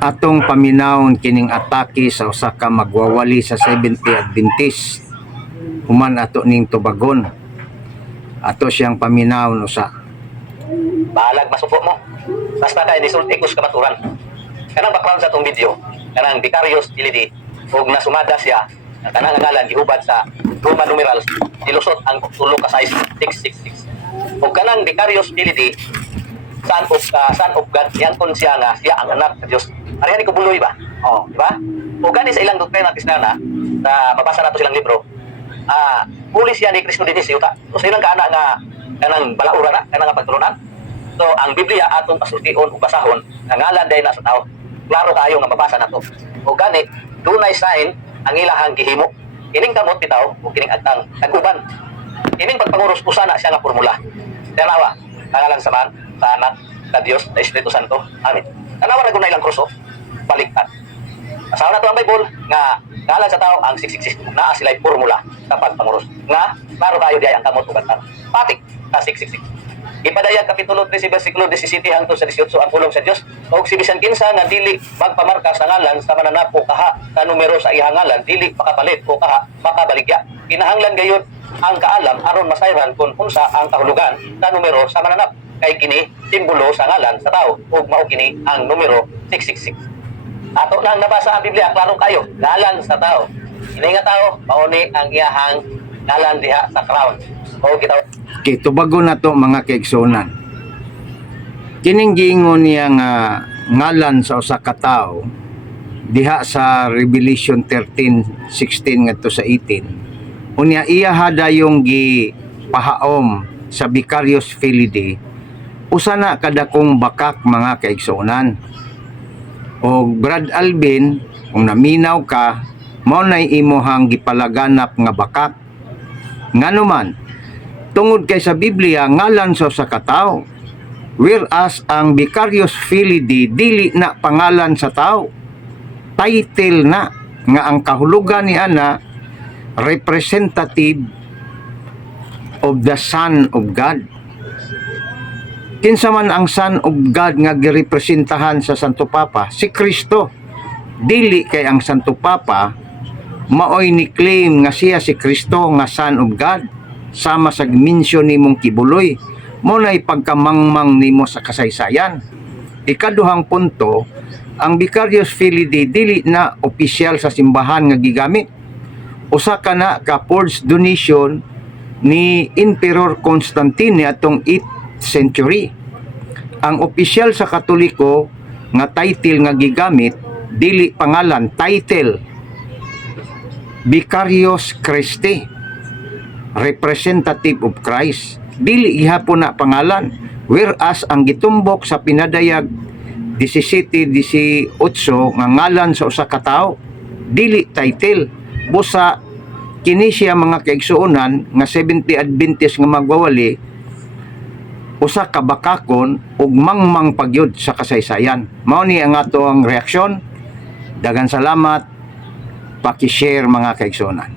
atong paminawon kining atake sa usa ka magwawali sa Seventh Day Adventist human ato ning tubagon. Ato siyang paminawon usa. Balag masupo mo. Basta kay nisulti ko sa kamaturan. Kanang background sa tong video, kanang Vicarious Pilidi, ug nasumada siya, kanang ngalan gihubad sa Roman numerals, nilusot ang tulo ka size 666. Ug kanang Vicarious Pilidi, son of God, yangton siya nga siya ang anak sa Dios. Arihan ni kubuloy ba? Oh, di ba? Ug kani sa ilang doktrina Kristiyana, na mabasa nato silang libro, pulis yan ni Kristo dinis yuta. So silang kaana nga kanang balaura na, kanang pagturunan. So ang Biblia atong pasultion ug basahon nga ngalan day na sa tao. Klaro kayo nga mabasa nato. Ug gani dunay sign ang ilahang gihimo. Kining kamot bitaw ug kining agtang taguban. Kining pagpanguros usa na siya nga formula. Tanawa, pangalan sa Man, sa Anak, sa Dios, sa Espiritu Santo. Amen. Tanawa na gunay lang kruso, baliktad. Asawa na to ang Bible nga ngalan sa tao ang 666 naa sila'y formula sa pagpanguros. Nga klaro kayo diay ang kamot ug agtang patik sa 666. Ipadayag Kapitulo 13 versikulo 17 hangtod sa 18 ang pulong sa Dios. Og si bisan kinsa nga dili magpamarka sa ngalan sa mananap o kaha sa numero sa iyang ngalan dili makapalit o kaha makabaligya. Kinahanglan gayon ang kaalam aron masayran kung unsa ang kahulugan sa numero sa mananap. Kay kini simbolo sa ngalan sa tao ug mao kini ang numero 666. Ato lang nabasa ang Biblia, klaro kayo, ngalan sa tao. Ini nga tao mauni ang iyahang ngalan diha sa crown. O kita Kay tubagon na to mga kaigsunan. Kining giingon niya nga ngalan sa usa ka tawo diha sa Revelation 13:16 ngadto sa 18. Unya iya hadayong gipahaom sa Vicarious Filidi usa na kadakong bakak mga kaigsunan. O Brad Alvin, kung naminaw ka, mao nay imuhang gipalaganap nga bakak. Nganuman, tungod kay sa Biblia ngalan sa usa ka tawo, whereas ang Vicarious Filidi dili na pangalan sa tawo, title na nga ang kahulugan ni ana representative of the Son of God. Kinsa man ang Son of God nga girepresentahan sa Santo Papa? Si Kristo. Dili kay ang Santo Papa maoy ni claim nga siya si Kristo nga Son of God sama sa mention nimong kibuloy mo na ipagkamangmang nimo sa kasaysayan. Ikaduhang punto, ang Vicarious Filidi dili na opisyal sa simbahan nga gigamit. Usa ka na ka forged donation ni Emperor Constantine atong 8th century. Ang opisyal sa Katoliko nga title nga gigamit dili pangalan, title Vicarious Christi, representative of Christ, dili gihapon na pangalan. Whereas ang gitumbok sa pinadayag 17:18 nga ngalan sa usa ka tawo dili title, busa kini siya mga kaigsuonan nga Seventh Day Adventist nga magwawali usa ka bakakon ug mangmang pagyud sa kasaysayan. Mao ni ang atong reaksyon. Daghang salamat, paki-share mga kaigsuonan.